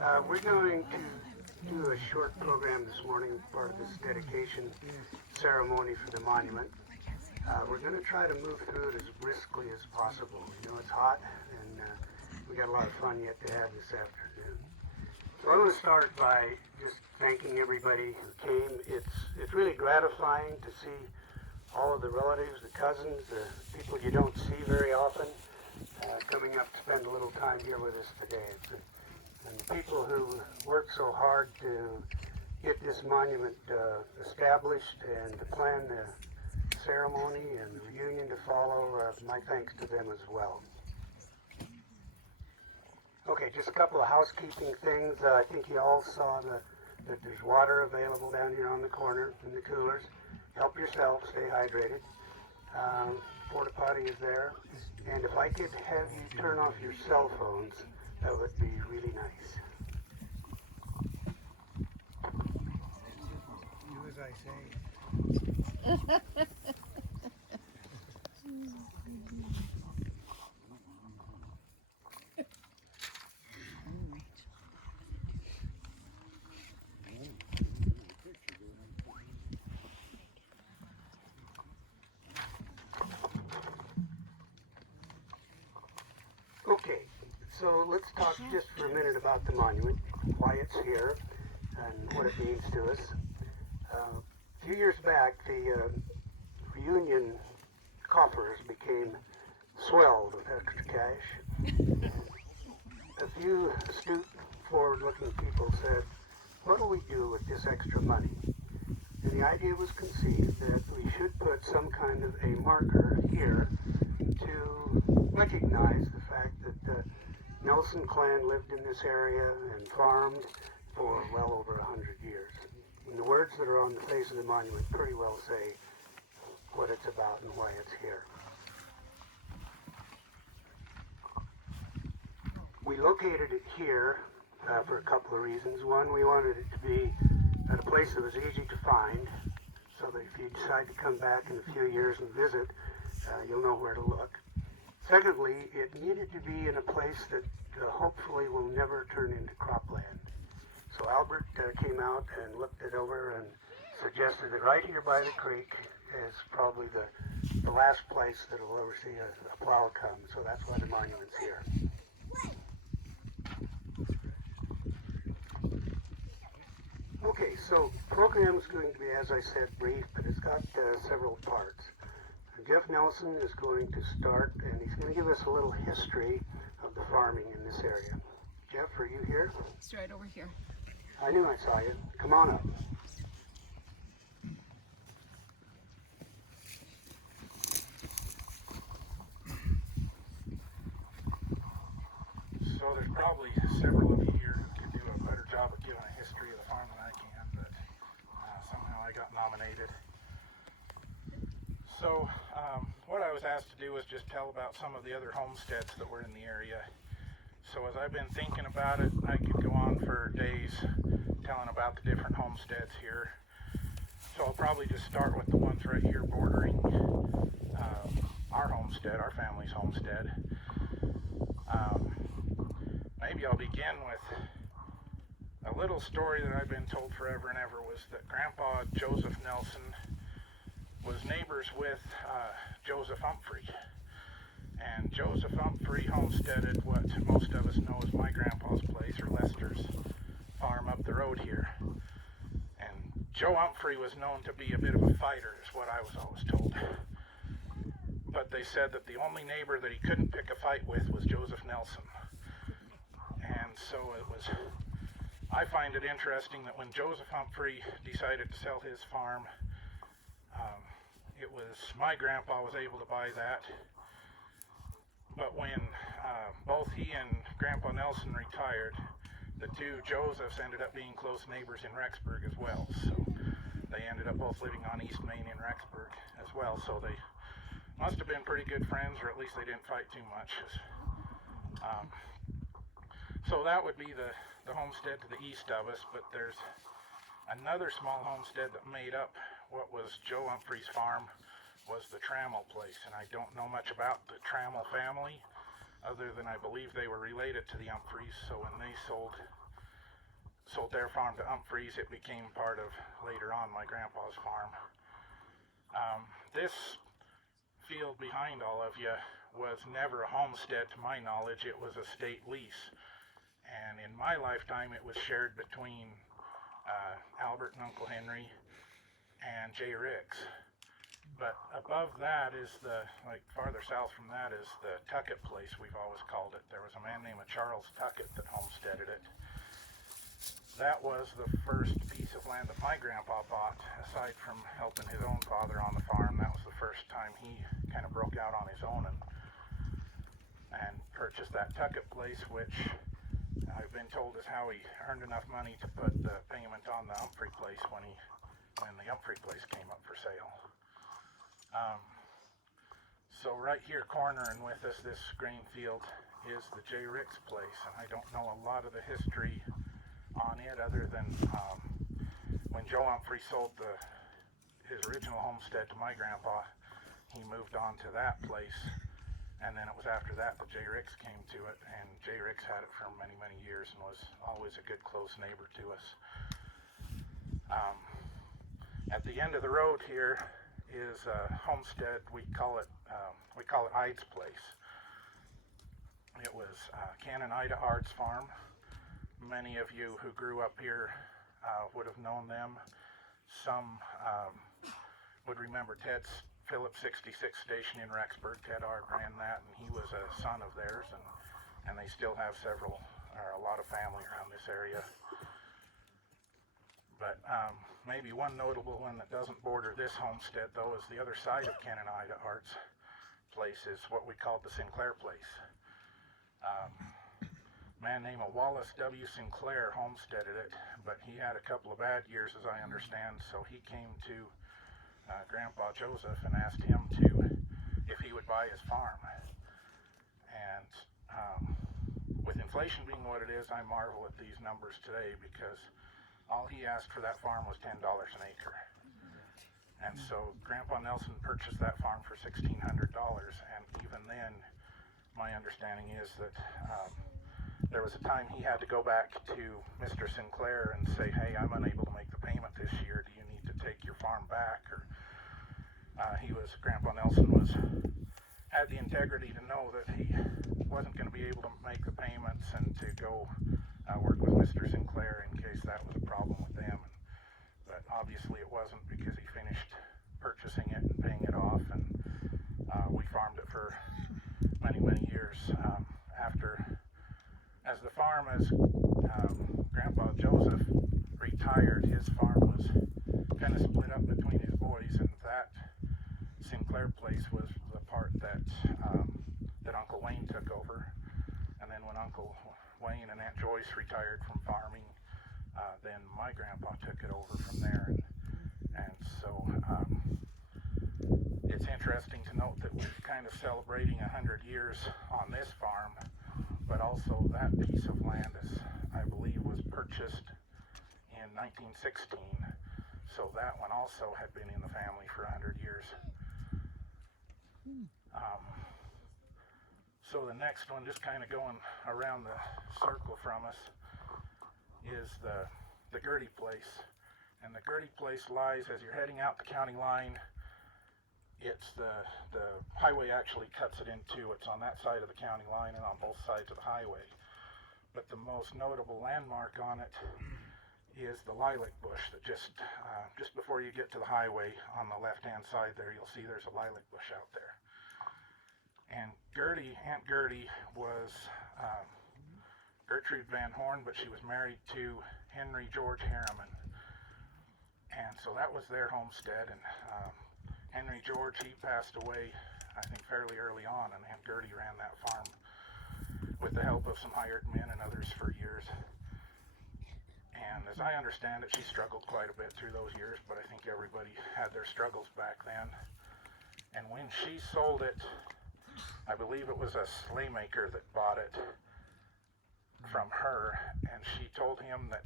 We're going to do a short program this morning, part of this dedication ceremony for the monument. We're going to try to move through it as briskly as possible. You know, it's hot, and we got a lot of fun yet to have this afternoon. So I want to start by just thanking everybody who came. It's really gratifying to see all of the relatives, the cousins, the people you don't see very often, coming up to spend a little time here with us today. And the people who worked so hard to get this monument established and to plan the ceremony and the reunion to follow, my thanks to them as well. Okay, just a couple of housekeeping things. I think you all saw that there's water available down here on the corner in the coolers. Help yourself, stay hydrated. Porta potty is there. And if I could have you turn off your cell phones, that would be really nice. Do as I say. Okay, so let's talk just for a minute about the monument, why it's here, and what it means to us. A few years back, the reunion coffers became swelled with extra cash. A few astute, forward-looking people said, what do we do with this extra money? And the idea was conceived that we should put some kind of a marker here to recognize the fact that the Nelson clan lived in this area and farmed for well over 100 years. And the words that are on the face of the monument pretty well say what it's about and why it's here. We located it here for a couple of reasons. One, we wanted it to be at a place that was easy to find, so that if you decide to come back in a few years and visit, you'll know where to look. Secondly, it needed to be in a place that hopefully will never turn into cropland. So Albert came out and looked it over and suggested that right here by the creek is probably the last place that will ever see a plow come. So that's why the monument's here. Okay, so the program is going to be, as I said, brief, but it's got several parts. Jeff Nelson is going to start, and he's going to give us a little history of the farming in this area. Jeff, are you here? It's right over here. I knew I saw you. Come on up. So there's probably several of you here who could do a better job of giving a history of the farm than I can, but somehow I got nominated. So what I was asked to do was just tell about some of the other homesteads that were in the area. So as I've been thinking about it, I could go on for days telling about the different homesteads here. So I'll probably just start with the ones right here bordering our homestead, our family's homestead. Maybe I'll begin with a little story that I've been told forever and ever, was that Grandpa Joseph Nelson was neighbors with Joseph Humphrey. And Joseph Humphrey homesteaded what most of us know as my grandpa's place, or Lester's farm up the road here. And Joe Humphrey was known to be a bit of a fighter, is what I was always told. But they said that the only neighbor that he couldn't pick a fight with was Joseph Nelson. And so I find it interesting that when Joseph Humphrey decided to sell his farm, it was my grandpa was able to buy that. But when both he and Grandpa Nelson retired, the two Josephs ended up being close neighbors in Rexburg as well. So they ended up both living on East Main in Rexburg as well. So they must have been pretty good friends, or at least they didn't fight too much. So that would be the homestead to the east of us, but there's another small homestead that made up what was Joe Humphrey's farm, was the Trammell place. And I don't know much about the Trammell family, other than I believe they were related to the Humphreys. So when they sold sold their farm to Humphreys. It became part of, later on, my grandpa's farm. This field behind all of you was never a homestead to my knowledge. It was a state lease. And in my lifetime, it was shared between Albert and Uncle Henry and Jay Ricks. But above that is farther south from that is the Tuckett place, we've always called it. There was a man named Charles Tuckett that homesteaded it. That was the first piece of land that my grandpa bought, aside from helping his own father on the farm. That was the first time he kind of broke out on his own and purchased that Tuckett place, which I've been told is how he earned enough money to put the payment on the Humphrey place when the Humphrey place came up for sale. So right here cornering with us, this grain field, is the Jay Ricks place, and I don't know a lot of the history on it other than when Joe Humphrey sold his original homestead to my grandpa, he moved on to that place, and then it was after that Jay Ricks came to it, and Jay Ricks had it for many, many years and was always a good close neighbor to us. At the end of the road here is a homestead. We call it Ide's place. It was Ken and Ida Ard's farm. Many of you who grew up here would have known them. Some would remember Ted's Phillips 66 station in Rexburg. Ted Ard ran that, and he was a son of theirs, and they still have a lot of family around this area. But maybe one notable one that doesn't border this homestead, though, is the other side of Ken and Ida Ard's place is what we called the Sinclair place. A man named Wallace W. Sinclair homesteaded it, but he had a couple of bad years, as I understand, so he came to Grandpa Joseph and asked him if he would buy his farm. And with inflation being what it is, I marvel at these numbers today, because all he asked for that farm was $10 an acre. And so Grandpa Nelson purchased that farm for $1,600, and even then, my understanding is that there was a time he had to go back to Mr. Sinclair and say, hey, I'm unable to make the payment this year. Do you need to take your farm back? Or Grandpa Nelson had the integrity to know that he wasn't going to be able to make the payments and to go work with Mr. Sinclair in case that was a problem with them. But obviously it wasn't, because he finished purchasing it and paying it off, and we farmed it for many, many years. As the farm, as Grandpa Joseph retired, his farm was kind of split up between his boys, and that Sinclair place was the part that Uncle Wayne took over. And then when Uncle Wayne and Aunt Joyce retired from farming, then my grandpa took it over from there, and so it's interesting to note that we're kind of celebrating 100 years on this farm, but also that piece of land I believe was purchased in 1916, so that one also had been in the family for 100 years. So the next one, just kind of going around the circle from us, is the Gertie place. And the Gertie place lies as you're heading out the county line. It's the highway actually cuts it in two. It's on that side of the county line and on both sides of the highway. But the most notable landmark on it is the lilac bush that just before you get to the highway, on the left-hand side there, you'll see there's a lilac bush out there. And Aunt Gertie was Gertrude Van Horn, but she was married to Henry George Harriman. And so that was their homestead, and Henry George, he passed away, I think, fairly early on, and Aunt Gertie ran that farm with the help of some hired men and others for years. And as I understand it, she struggled quite a bit through those years, but I think everybody had their struggles back then. And when she sold it, I believe it was a sleigh maker that bought it from her, and she told him that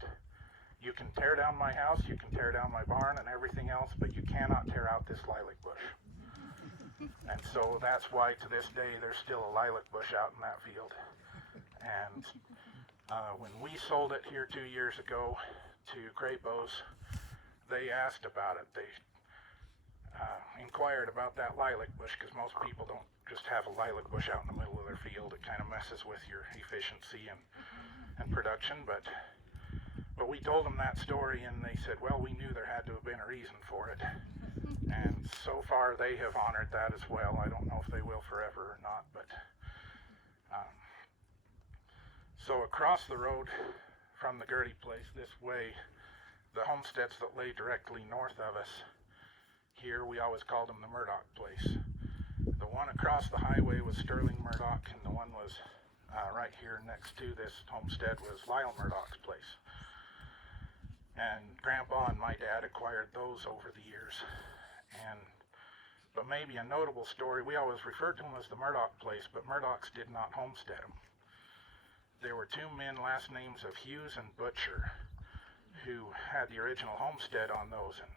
you can tear down my house, you can tear down my barn and everything else, but you cannot tear out this lilac bush. And so that's why to this day there's still a lilac bush out in that field. And When we sold it here 2 years ago to Crapos, they asked about it. They inquired about that lilac bush, because most people don't just have a lilac bush out in the middle of their field. It kind of messes with your efficiency and production, but we told them that story, and they said, well, we knew there had to have been a reason for it. And so far they have honored that as well. I don't know if they will forever or not, but so across the road from the Gertie place this way, the homesteads that lay directly north of us, here we always called them the Murdoch place. The one across the highway was Sterling Murdoch, and the one was right here next to this homestead was Lyle Murdoch's place. And Grandpa and my dad acquired those over the years. But maybe a notable story, we always referred to them as the Murdoch place, but Murdochs did not homestead them. There were two men, last names of Hughes and Butcher, who had the original homestead on those. And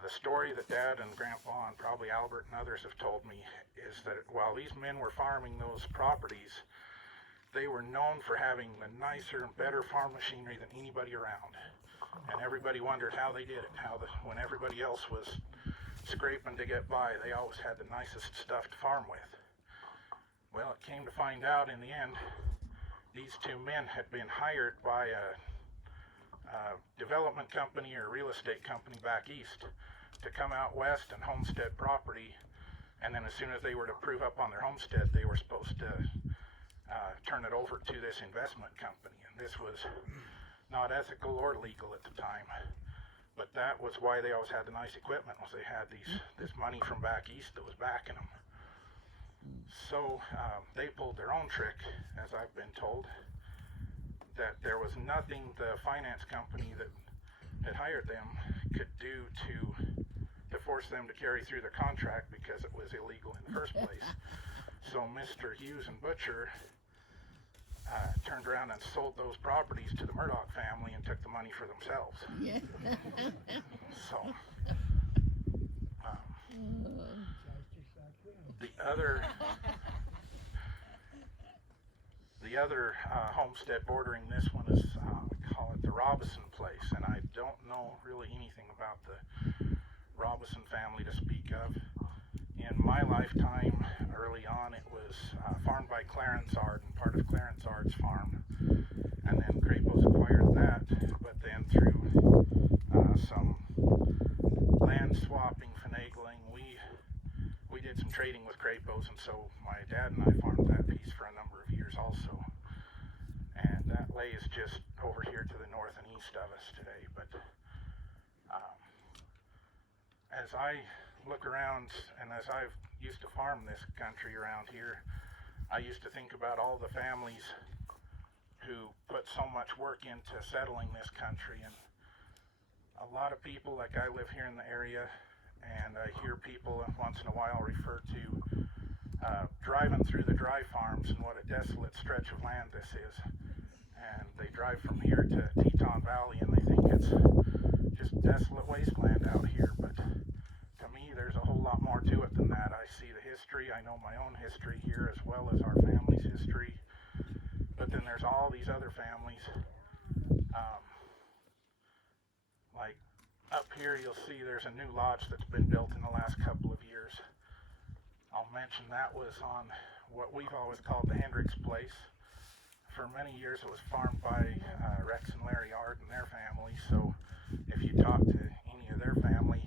the story that Dad and Grandpa and probably Albert and others have told me is that while these men were farming those properties, they were known for having the nicer and better farm machinery than anybody around. And everybody wondered how they did it, when everybody else was scraping to get by, they always had the nicest stuff to farm with. Well, it came to find out in the end, these two men had been hired by a development company or real estate company back east to come out west and homestead property, and then as soon as they were to prove up on their homestead, they were supposed to turn it over to this investment company. And this was not ethical or legal at the time, but that was why they always had the nice equipment, was they had this money from back east that was backing them. So they pulled their own trick, as I've been told, that there was nothing the finance company that had hired them could do to force them to carry through their contract, because it was illegal in the first place. So Mr. Hughes and Butcher turned around and sold those properties to the Murdoch family and took the money for themselves. Yeah. So the other homestead bordering this one is, we call it the Robison place, and I don't know really anything about the Robison family to speak of. In my lifetime, early on, it was farmed by Clarence Arden, part of Clarence Ard's farm, and then Crapos acquired that, but then through some land swapping, finagling, we did some trading with Crapos, and so my dad and I farmed that piece for a number of years also. And that lays just over here to the north and east of us today. But as I look around, and as I've used to farm this country around here, I used to think about all the families who put so much work into settling this country. And a lot of people, like I live here in the area, and I hear people once in a while refer to driving through the dry farms and what a desolate stretch of land this is. And they drive from here to Teton Valley and they think it's just desolate wasteland out here. But to me, there's a whole lot more to it than that. I see the history. I know my own history here as well as our family's history. But then there's all these other families. Like up here, you'll see there's a new lodge that's been built in the last couple of years. I'll mention that was on what we've always called the Hendricks place. For many years, it was farmed by Rex and Larry Ard and their family. So if you talk to any of their family,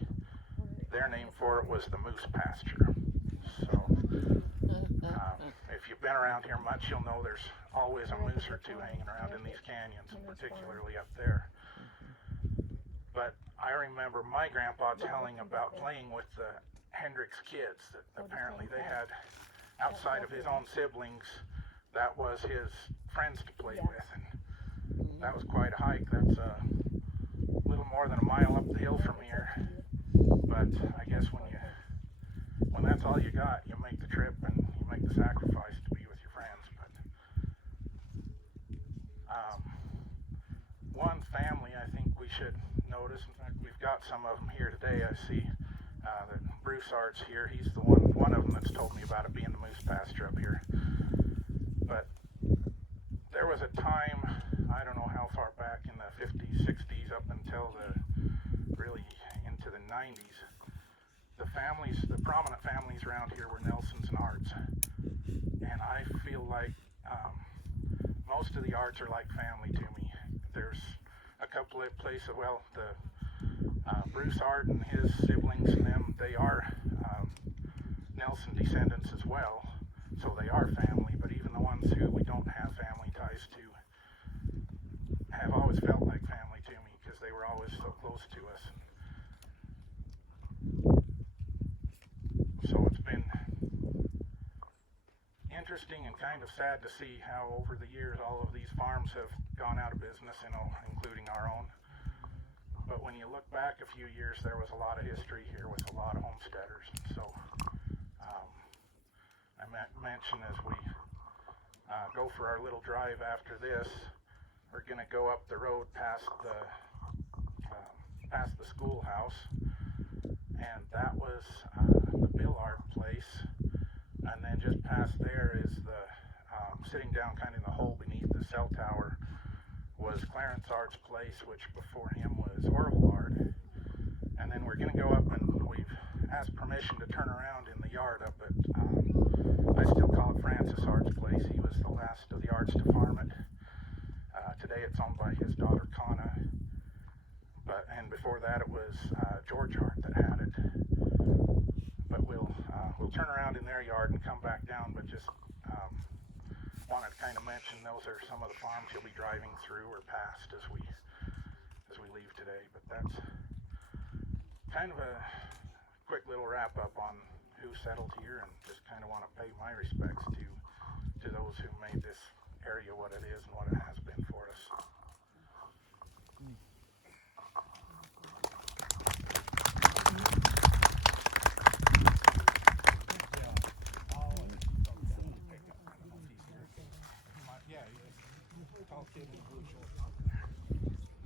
their name for it was the Moose Pasture. So if you've been around here much, you'll know there's always a moose or two hanging around in these canyons, and particularly up there. But I remember my grandpa telling about playing with the Hendricks kids, that apparently they had, outside of his own siblings, that was his friends to play with, and that was quite a hike. That's a little more than a mile up the hill from here, but I guess when that's all you got, you make the trip and you make the sacrifice to be with your friends. But one family I think we should notice, in fact we've got some of them here today. I see that Bruce Art's here. He's the one of them that's told me about it being the Moose Pasture up here. But there was a time, I don't know how far back in the 50s, 60s, up until really into the 90s, the prominent families around here were Nelsons and Arts. And I feel like most of the Arts are like family to me. There's a couple of places, well, Bruce Art and his siblings and them, they are Nelson descendants as well, so they are family, but even the ones who we don't have family ties to have always felt like family to me because they were always so close to us. So it's been interesting and kind of sad to see how over the years all of these farms have gone out of business, including our own. But when you look back a few years, there was a lot of history here with a lot of homesteaders. So I mentioned as we go for our little drive after this, we're going to go up the road past the schoolhouse, and that was the Bill Art place. And then just past there is the sitting down kind of in the hole beneath the cell tower was Clarence Art's place, which before him was Orville Art. And then we're going to go up, and we've asked permission to turn around in the yard up at, I still call it Francis Art's place. He was the last of the Arts to farm it. Today it's owned by his daughter Conna. And before that it was George Art that had it. But we'll turn around in their yard and come back down, but just wanted to kind of mention those are some of the farms you'll be driving through or past as we leave today. But that's kind of a quick little wrap up on who settled here, and just kind of want to pay my respects to those who made this area what it is and what it has been for us.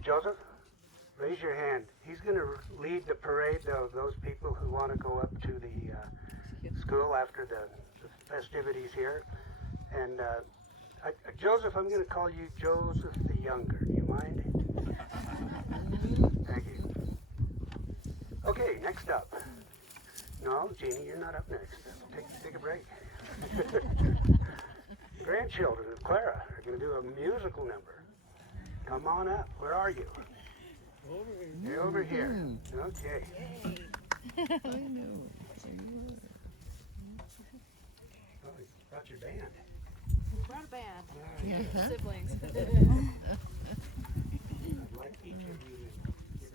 Joseph, raise your hand. He's going to lead the parade of those people who want to go up to the school after the festivities here. And Joseph, I'm going to call you Joseph the Younger. Do you mind? Thank you. Okay, next up. No, Jeannie, you're not up next. Take a break. Grandchildren of Clara are going to do a musical number. Come on up. Where are you? You're over here. Okay. I know. Oh, you brought your band. We brought a band. Yeah. Siblings. I'd like each of you to give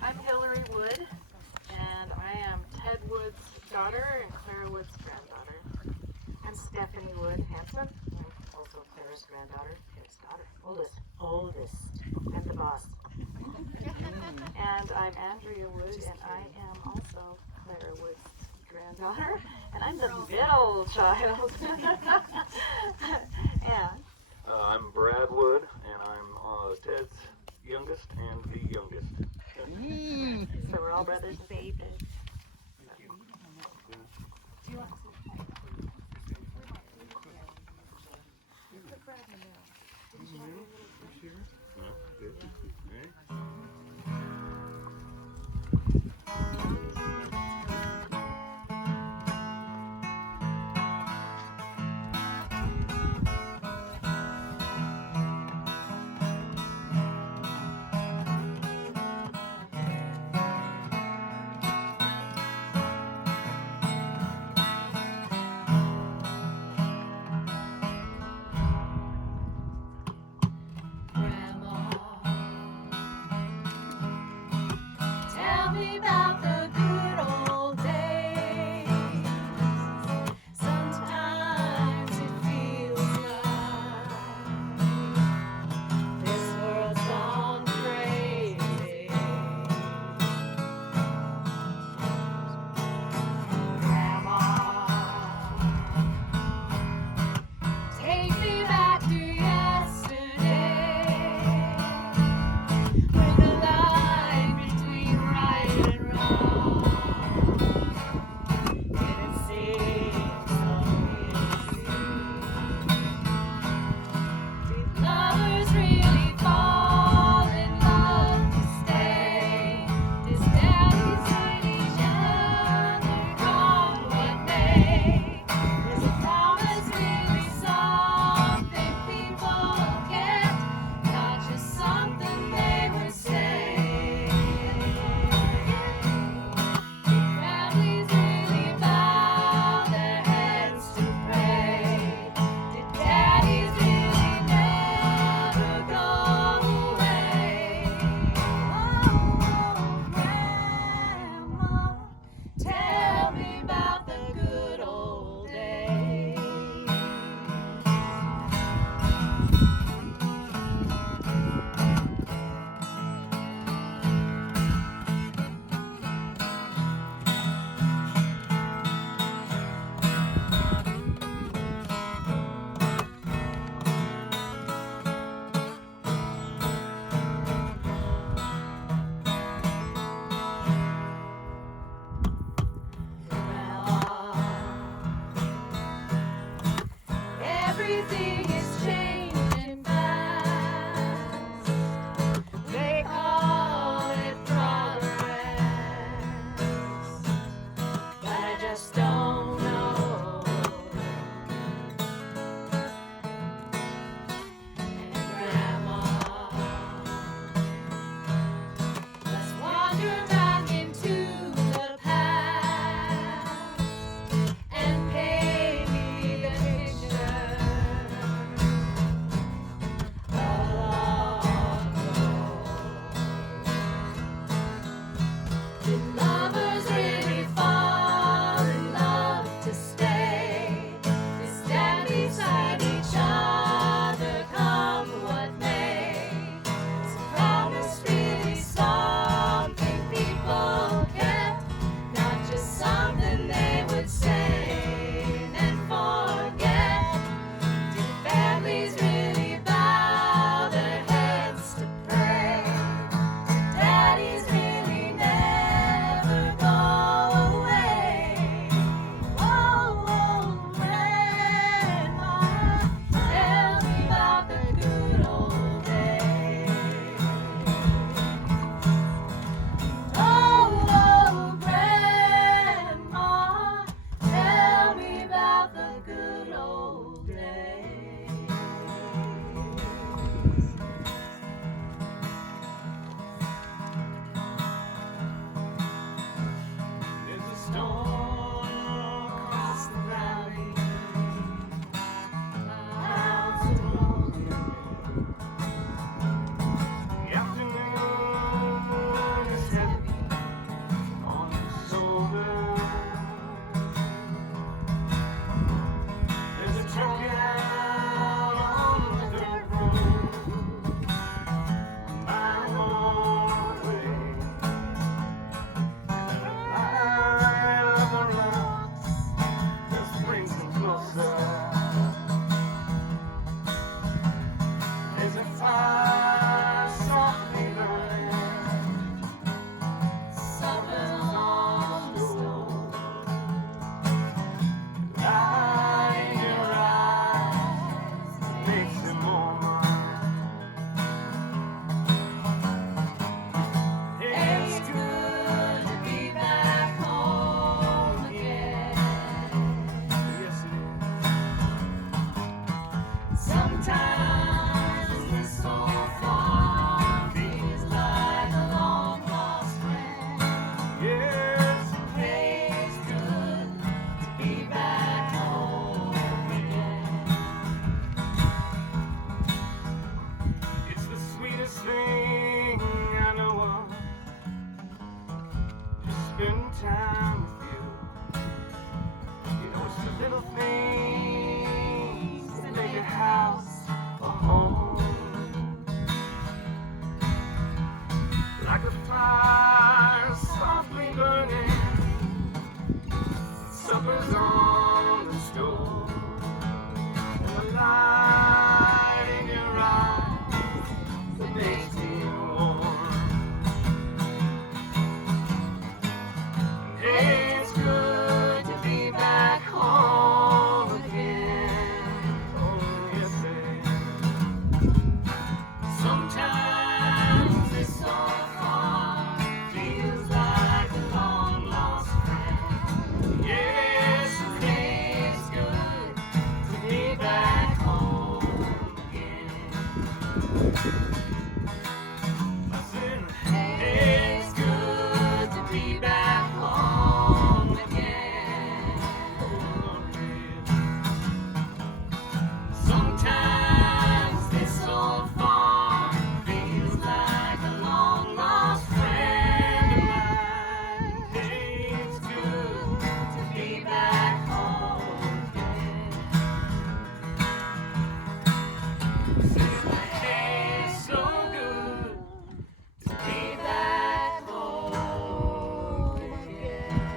I'm Hillary Wood, and I am Ted Wood's daughter and Clara Wood's granddaughter. I'm Stephanie Wood Hanson. I'm also Clara's granddaughter, Ted's daughter. Oldest, and the boss. And I'm Andrea Wood, and I am also Clara Wood's granddaughter, and I'm the middle child. And I'm Brad Wood, and I'm Ted's youngest and the youngest. so we're all brothers and sisters. Good. everything is changing fast. They call it progress, but I just don't know. And Grandma, let's wander back into the past and paint me the picture of long ago. Did lovers really fall in love to stay? To stand beside each other, come what may? Is a promise really something people kept? Not just something they would say and then forget. Did families really bow their heads to pray? Did daddies really never go away? Oh, oh, Grandma, tell me about the good old days. Oh, oh, Grandma, tell me about the good old days. There's a storm across the valley, clouds are rolling. The afternoon is heavy on the shoulder. There's a truck out on the dirt road, a mile away. And the light of the rocks just brings them closer. There's a fire softly burning, supper's on the stove. Light in your eyes makes them warmer. It's good to be back home again. Yes, it is. Sometimes this old farm feels like a long lost friend. Yes, it's good to be back home again. It's the sweetest thing I know of, to spend time with you. You know, it's the little things that make a house a home. Like a fire softly burning, supper's on the stove, and the light in your eyes that makes me warm. Hey, it's good to be back home again. Oh, yes, it is. Sometimes this old farm feels like a long lost friend. Yes, it's good to be back home again. I said, it's good to be back home again. Sometimes this old farm feels like a long lost friend of mine. It's good to be back home again. It's so good to be back home again.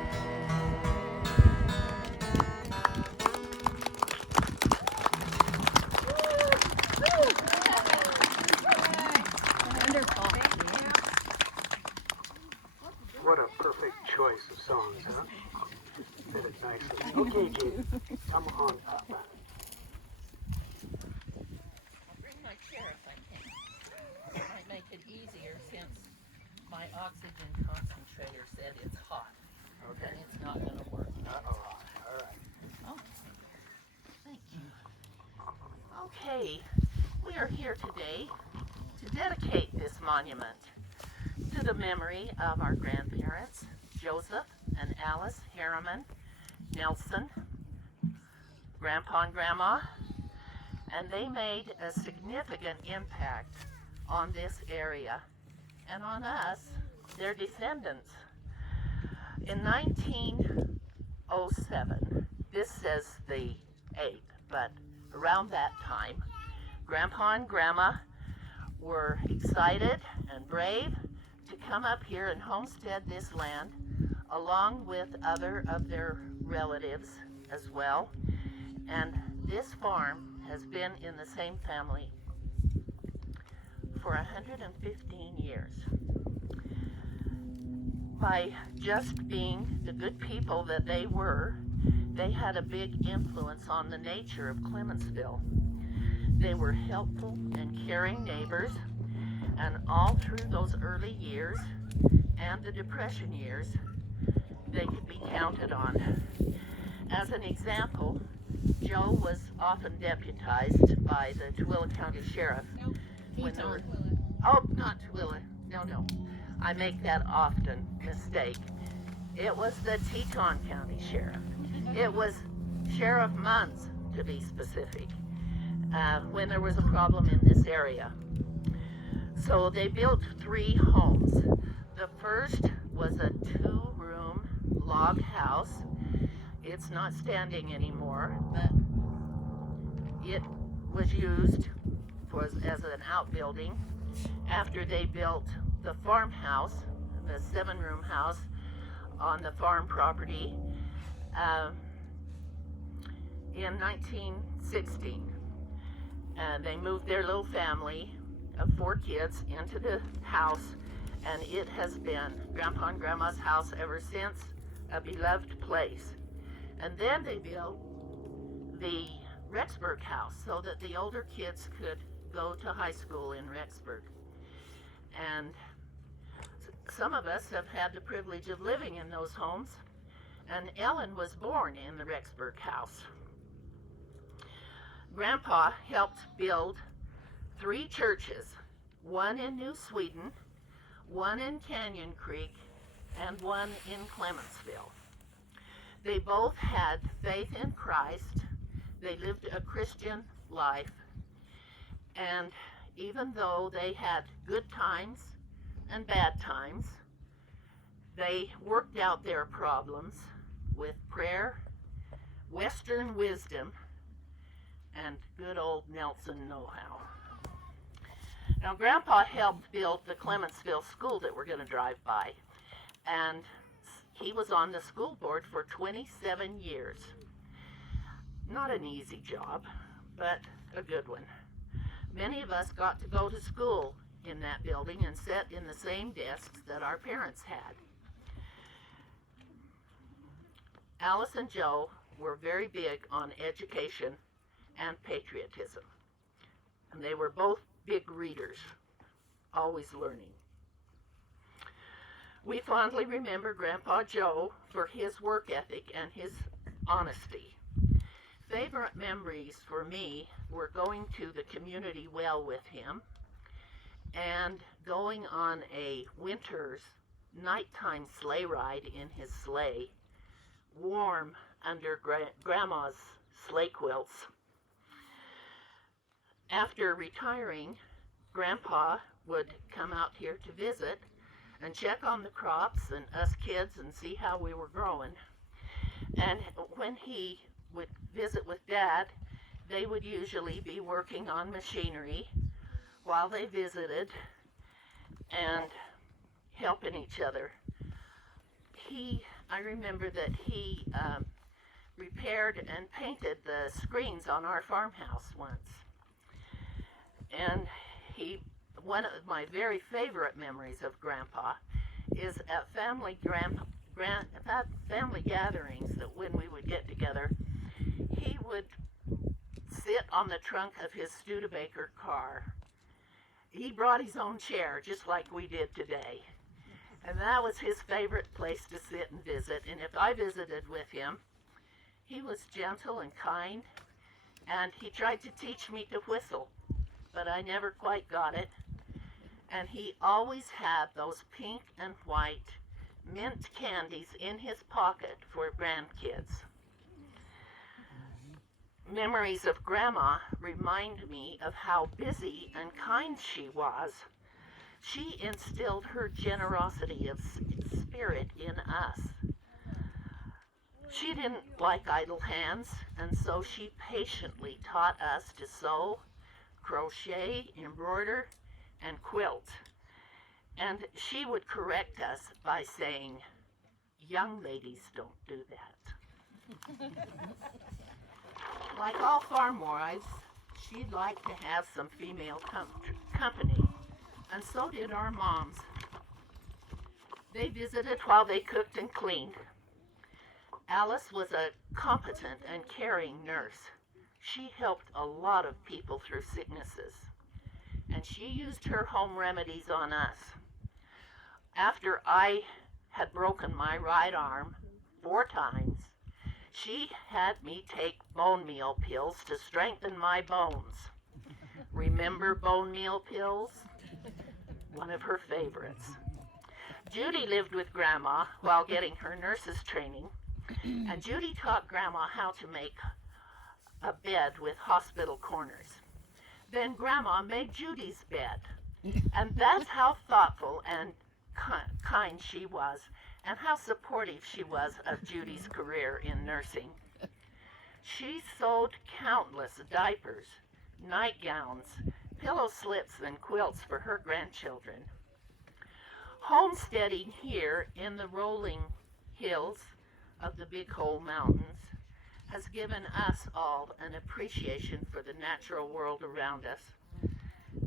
Wonderful. What a perfect choice of songs, huh? Did it nicely. Okay, Gene, come on up. oxygen concentrator said it's hot, Okay. and it's not gonna work. Uh-oh. All right. Thank you. Okay, we are here today to dedicate this monument to the memory of our grandparents, Joseph and Alice Harriman Nelson, Grandpa and Grandma, and they made a significant impact on this area and on us, their descendants. In 1907, this says the 8th, but around that time, Grandpa and Grandma were excited and brave to come up here and homestead this land along with other of their relatives as well. And this farm has been in the same family for 115 years. By just being the good people that they were, they had a big influence on the nature of Clemensville. They were helpful and caring neighbors, and all through those early years and the Depression years, they could be counted on. As an example, Joe was often deputized by the Tooele County Sheriff. When there were, oh, not Tooele, no. I make that often mistake. It was the Teton County Sheriff. It was Sheriff Munns, to be specific, when there was a problem in this area. So they built 3 homes. The first was a 2-room log house. It's not standing anymore, but it was used as an outbuilding after they built the farmhouse, the 7-room house on the farm property in 1916. And they moved their little family of 4 kids into the house, and it has been Grandpa and Grandma's house ever since, a beloved place. And then they built the Rexburg house so that the older kids could go to high school in Rexburg. And some of us have had the privilege of living in those homes, and Ellen was born in the Rexburg house. Grandpa helped build 3 churches, one in New Sweden, one in Canyon Creek, and one in Clemensville. They both had faith in Christ. They lived a Christian life. And even though they had good times and bad times, they worked out their problems with prayer, Western wisdom, and good old Nelson know-how. Now, Grandpa helped build the Clemensville school that we're going to drive by, and he was on the school board for 27 years. Not an easy job, but a good one. Many of us got to go to school in that building and sit in the same desks that our parents had. Alice and Joe were very big on education and patriotism. And they were both big readers, always learning. We fondly remember Grandpa Joe for his work ethic and his honesty. Favorite memories for me were going to the community well with him and going on a winter's nighttime sleigh ride in his sleigh, warm under Grandma's sleigh quilts. After retiring, Grandpa would come out here to visit and check on the crops and us kids and see how we were growing. And when he would visit with Dad, they would usually be working on machinery while they visited and helping each other. I remember that he repaired and painted the screens on our farmhouse once. And one of my very favorite memories of Grandpa is at family gatherings, that when we would get together, he would sit on the trunk of his Studebaker car. He brought his own chair, just like we did today. And that was his favorite place to sit and visit. And if I visited with him, he was gentle and kind, and he tried to teach me to whistle, but I never quite got it. And he always had those pink and white mint candies in his pocket for grandkids. Memories of Grandma remind me of how busy and kind she was. She instilled her generosity of spirit in us. She didn't like idle hands, and so she patiently taught us to sew, crochet, embroider, and quilt. And she would correct us by saying, "Young ladies don't do that." Like all farm wives, she'd like to have some female company, and so did our moms. They visited while they cooked and cleaned. Alice was a competent and caring nurse. She helped a lot of people through sicknesses, and she used her home remedies on us. After I had broken my right arm 4 times, she had me take bone meal pills to strengthen my bones. Remember bone meal pills? One of her favorites. Judy lived with Grandma while getting her nurse's training, and Judy taught Grandma how to make a bed with hospital corners. Then Grandma made Judy's bed, and that's how thoughtful and kind she was, and how supportive she was of Judy's career in nursing. She sewed countless diapers, nightgowns, pillow slips, and quilts for her grandchildren. Homesteading here in the rolling hills of the Big Hole Mountains has given us all an appreciation for the natural world around us.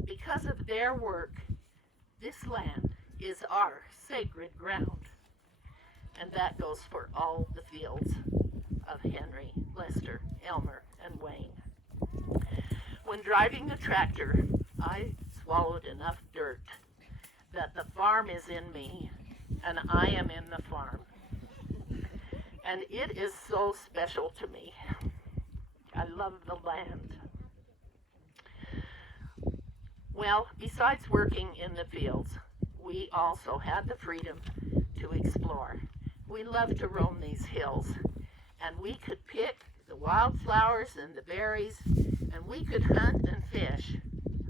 Because of their work, this land is our sacred ground. And that goes for all the fields of Henry, Lester, Elmer, and Wayne. When driving the tractor, I swallowed enough dirt that the farm is in me and I am in the farm. And it is so special to me. I love the land. Well, besides working in the fields, we also had the freedom to explore. We loved to roam these hills, and we could pick the wildflowers and the berries, and we could hunt and fish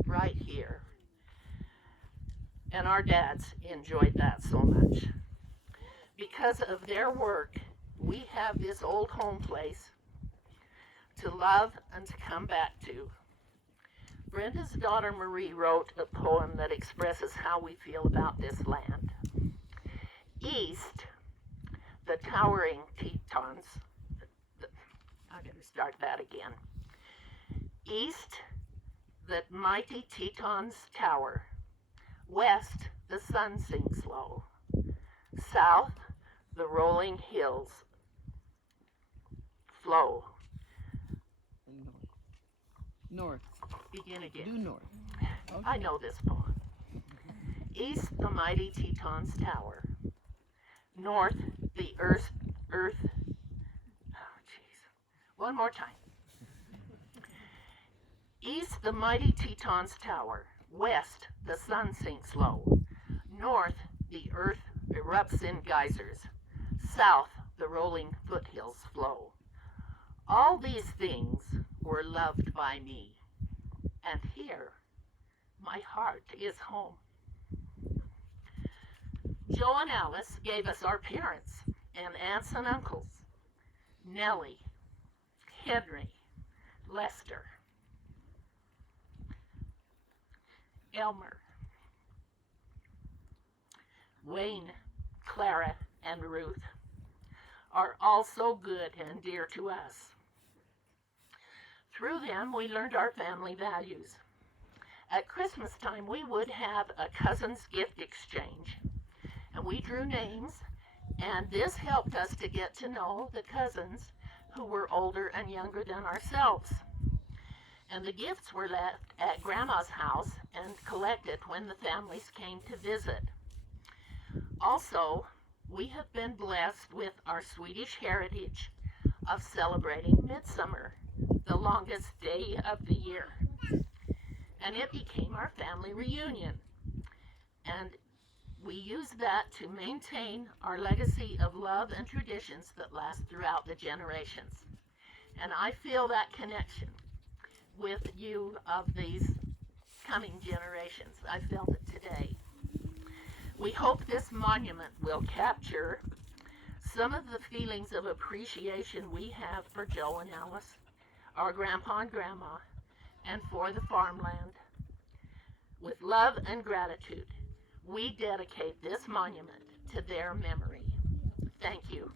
right here. And our dads enjoyed that so much. Because of their work, we have this old home place to love and to come back to. Brenda's daughter Marie wrote a poem that expresses how we feel about this land. East, the towering Tetons, I gotta start that again. East, the mighty Tetons tower. West, the sun sinks low. South, the rolling hills flow. North. Begin again. Due north. Okay. I know this poem. East, the mighty Tetons tower. North, the earth. Oh, jeez. One more time. East, the mighty Tetons tower. West, the sun sinks low. North, the earth erupts in geysers. South, the rolling foothills flow. All these things were loved by me. And here, my heart is home. Joe and Alice gave us our parents and aunts and uncles. Nellie, Henry, Lester, Elmer, Wayne, Clara, and Ruth are all so good and dear to us. Through them, we learned our family values. At Christmas time, we would have a cousin's gift exchange, and we drew names, and this helped us to get to know the cousins who were older and younger than ourselves. And the gifts were left at Grandma's house and collected when the families came to visit. Also, we have been blessed with our Swedish heritage of celebrating Midsummer, the longest day of the year. And it became our family reunion. And we use that to maintain our legacy of love and traditions that last throughout the generations. And I feel that connection with you of these coming generations. I felt it today. We hope this monument will capture some of the feelings of appreciation we have for Joe and Alice, our grandpa and grandma, and for the farmland. With love and gratitude, we dedicate this monument to their memory. Thank you.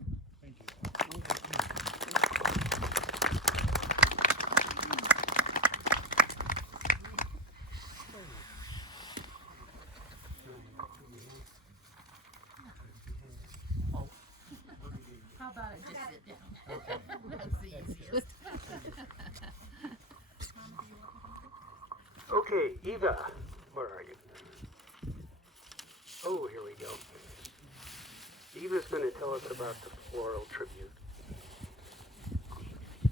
How about I just sit down? That's the easiest. Okay, Eva, where are you? Oh, here we go. Eva's going to tell us about the floral tribute.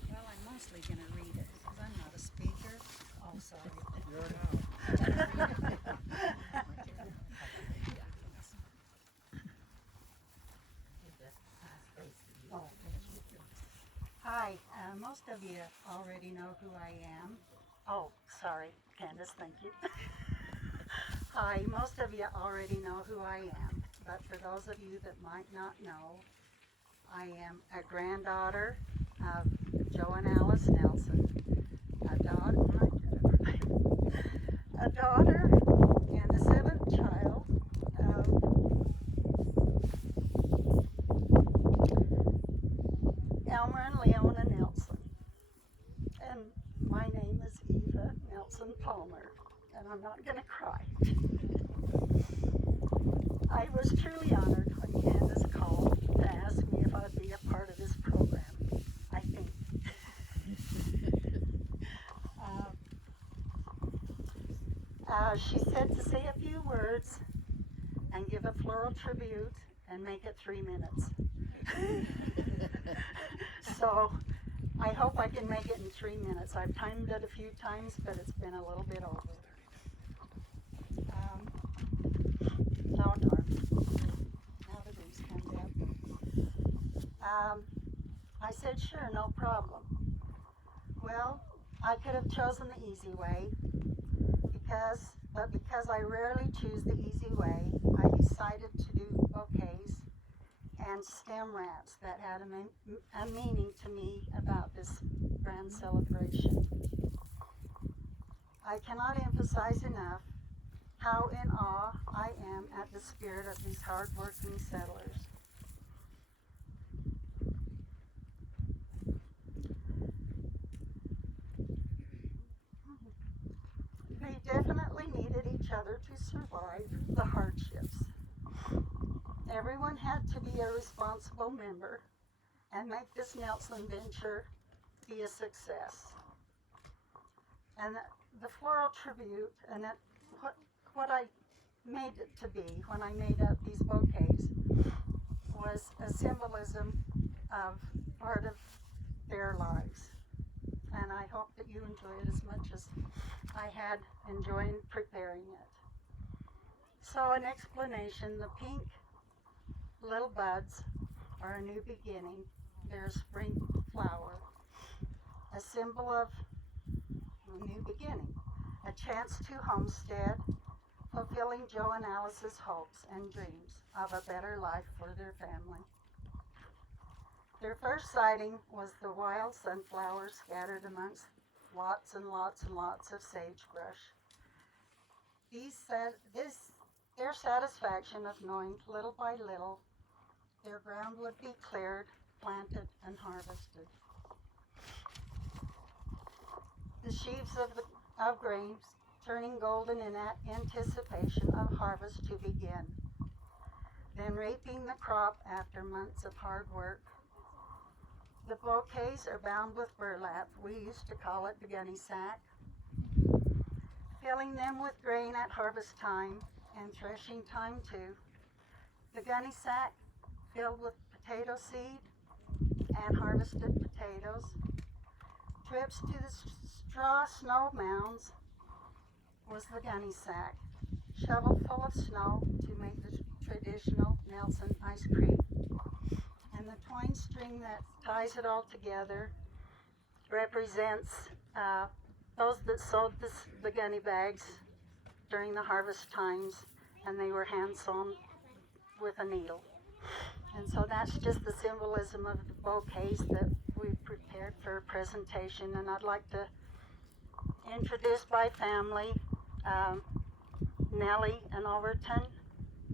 Well, I'm mostly going to read it because I'm not a speaker. Oh, sorry. Hi, most of you already know who I am. Oh, sorry, Candace, thank you. Hi, most of you already know who I am, but for those of you that might not know, I am a granddaughter of Joe and Alice Nelson, a daughter and the seventh child of Elmer and Leona Nelson. And my name is Eva Nelson Palmer, and I'm not going to cry. I was truly honored when Candace called to ask me if I'd be a part of this program, I think. She said to say a few words and give a floral tribute and make it 3 minutes. So I hope I can make it in 3 minutes. I've timed it a few times, but it's been a little bit over. Oh darn. Now the breeze comes in. I said, sure, no problem. Well, I could have chosen the easy way, but because I rarely choose the easy way, I decided to do bouquets and stem wraps that had a meaning to me about this grand celebration. I cannot emphasize enough how in awe I am at the spirit of these hard-working settlers. They definitely needed each other to survive the hardships. Everyone had to be a responsible member and make this Nelson venture be a success. And the floral tribute and what I made it to be when I made up these bouquets was a symbolism of part of their lives. And I hope that you enjoy it as much as I had enjoyed preparing it. So an explanation, the pink little buds are a new beginning. They're a spring flower, a symbol of a new beginning, a chance to homestead, fulfilling Joe and Alice's hopes and dreams of a better life for their family. Their first sighting was the wild sunflowers scattered amongst lots and lots and lots of sagebrush. Their satisfaction of knowing little by little their ground would be cleared, planted, and harvested. The sheaves of grains turning golden in anticipation of harvest to begin. Then reaping the crop after months of hard work. The bouquets are bound with burlap. We used to call it the gunny sack. Filling them with grain at harvest time and threshing time too. the gunny sack filled with potato seed and harvested potatoes, trips to the straw snow mounds was the gunny sack, shovel full of snow to make the traditional Nelson ice cream. And the twine string that ties it all together represents those that sewed the gunny bags during the harvest times, and they were hand sewn with a needle. And so that's just the symbolism of the bouquets that we prepared for a presentation. And I'd like to introduce my family, Nellie and Overton.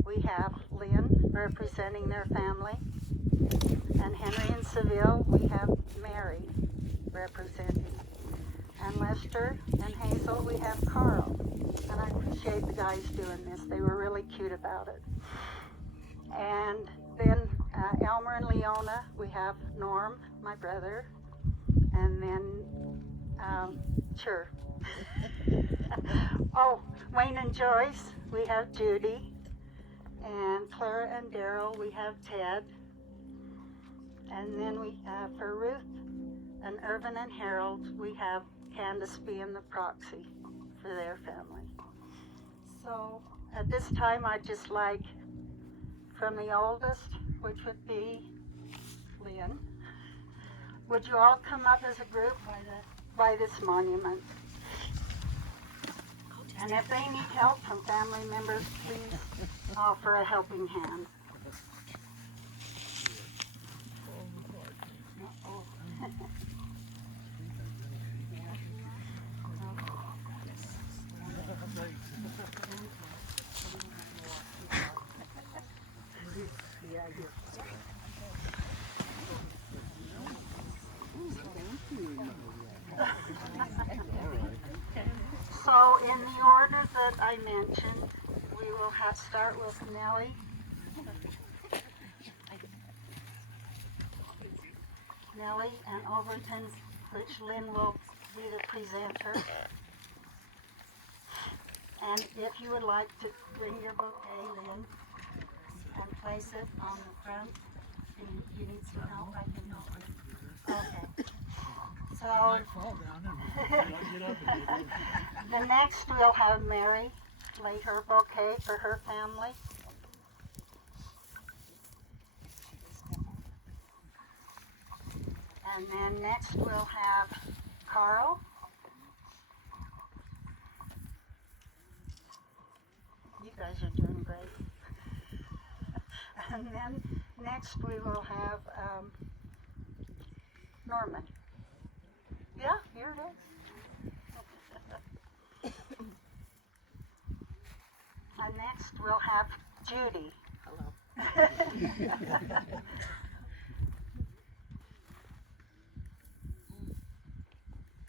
We have Lynn representing their family, and Henry and Seville, we have Mary representing. And Lester and Hazel, we have Carl. And I appreciate the guys doing this. They were really cute about it. And then Elmer and Leona, we have Norm, my brother. And then, sure. Oh, Wayne and Joyce, we have Judy. And Clara and Daryl, we have Ted. And then we have for Ruth and Irvin and Harold, we have Candace being the proxy for their family. So at this time, I'd just like, from the oldest, which would be Lynn, would you all come up as a group by this monument? And if they need help from family members, please offer a helping hand. So in the order that I mentioned, we will start with Nellie. Nellie and Overton, which Lynn will be the presenter. And if you would like to bring your bouquet, Lynn, and place it on the front, and you need some help, I can help you. Okay. So, the next we'll have Mary lay her bouquet for her family. And then next we'll have Carl. You guys are doing great. And then next we will have Norman. Yeah, here it is. And next we'll have Judy. Hello.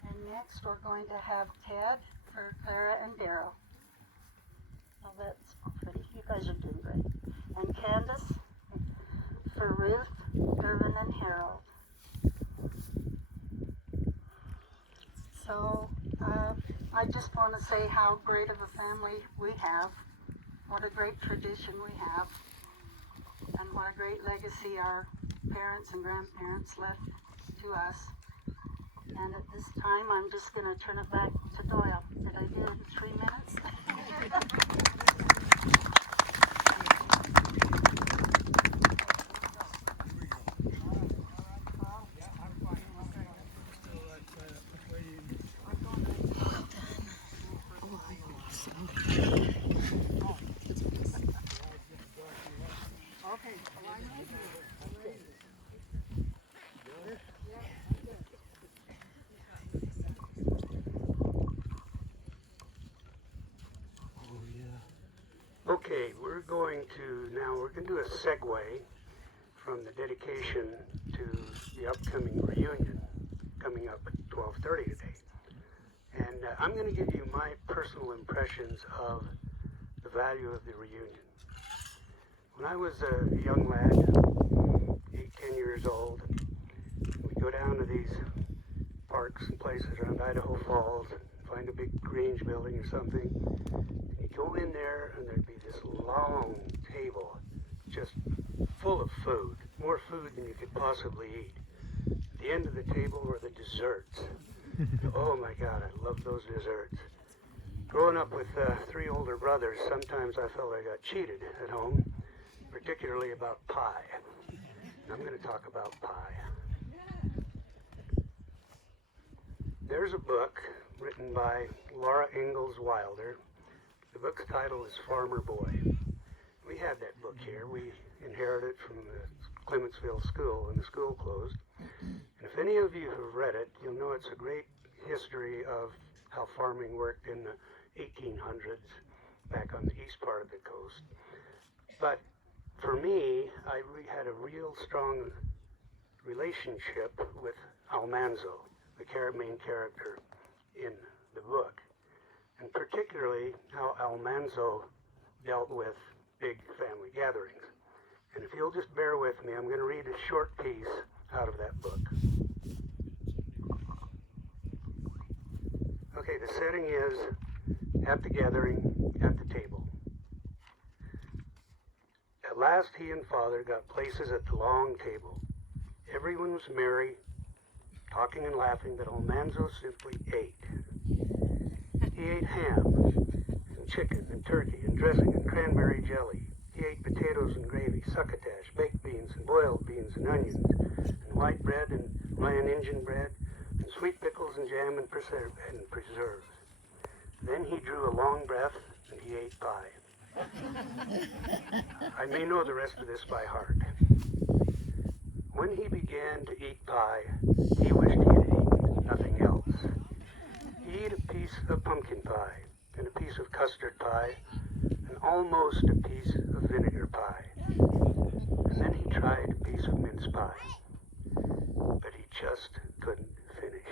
And next we're going to have Ted for Clara and Daryl. Oh, that's pretty. You guys are doing great. And Candace for Ruth, Irvin, and Harold. So I just want to say how great of a family we have, what a great tradition we have, and what a great legacy our parents and grandparents left to us. And at this time, I'm just going to turn it back to Doyle. Did I do it in 3 minutes? Okay, we're going to do a segue from the dedication to the upcoming reunion coming up at 12:30 today. And I'm going to give you my personal impressions of the value of the reunion. When I was a young lad, 8-10 years old, we go down to these parks and places around Idaho Falls and find a big Grange building or something. And you go in there and there'd be this long table just full of food, more food than you could possibly eat. At the end of the table were the desserts. Oh my God, I love those desserts. Growing up with 3 older brothers, sometimes I felt I got cheated at home, particularly about pie. I'm going to talk about pie. There's a book written by Laura Ingalls Wilder. The book's title is Farmer Boy. We had that book here. We inherited it from the Clementsville school when the school closed. And if any of you have read it, you'll know it's a great history of how farming worked in the 1800s back on the east part of the coast. But for me, we had a real strong relationship with Almanzo, the main character in the book, and particularly how Almanzo dealt with big family gatherings. And if you'll just bear with me, I'm going to read a short piece out of that book. Okay, the setting is at the gathering, at the table. At last he and Father got places at the long table. Everyone was merry, talking and laughing, but Almanzo simply ate. He ate ham and chicken and turkey and dressing and cranberry jelly. He ate potatoes and gravy, succotash, baked beans and boiled beans and onions, and white bread and Ryan Injun bread, and sweet pickles and jam and preserves. Then he drew a long breath and he ate pie. I may know the rest of this by heart. When he began to eat pie, he wished he had eaten nothing else. He ate a piece of pumpkin pie, and a piece of custard pie, and almost a piece of vinegar pie. And then he tried a piece of mince pie, but he just couldn't finish.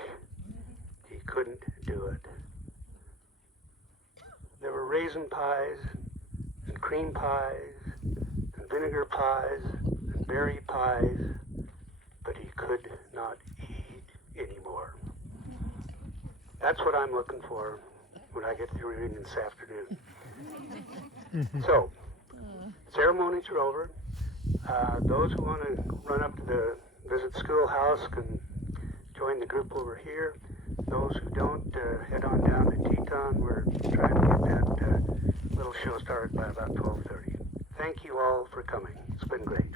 He couldn't do it. There were raisin pies, and cream pies, and vinegar pies, and berry pies, but he could not eat anymore. That's what I'm looking for when I get to the reunion this afternoon. So, ceremonies are over. Those who want to run up to the visit schoolhouse can join the group over here. Those who don't, head on down to Teton. We're trying to get that little show started by about 12:30. Thank you all for coming. It's been great.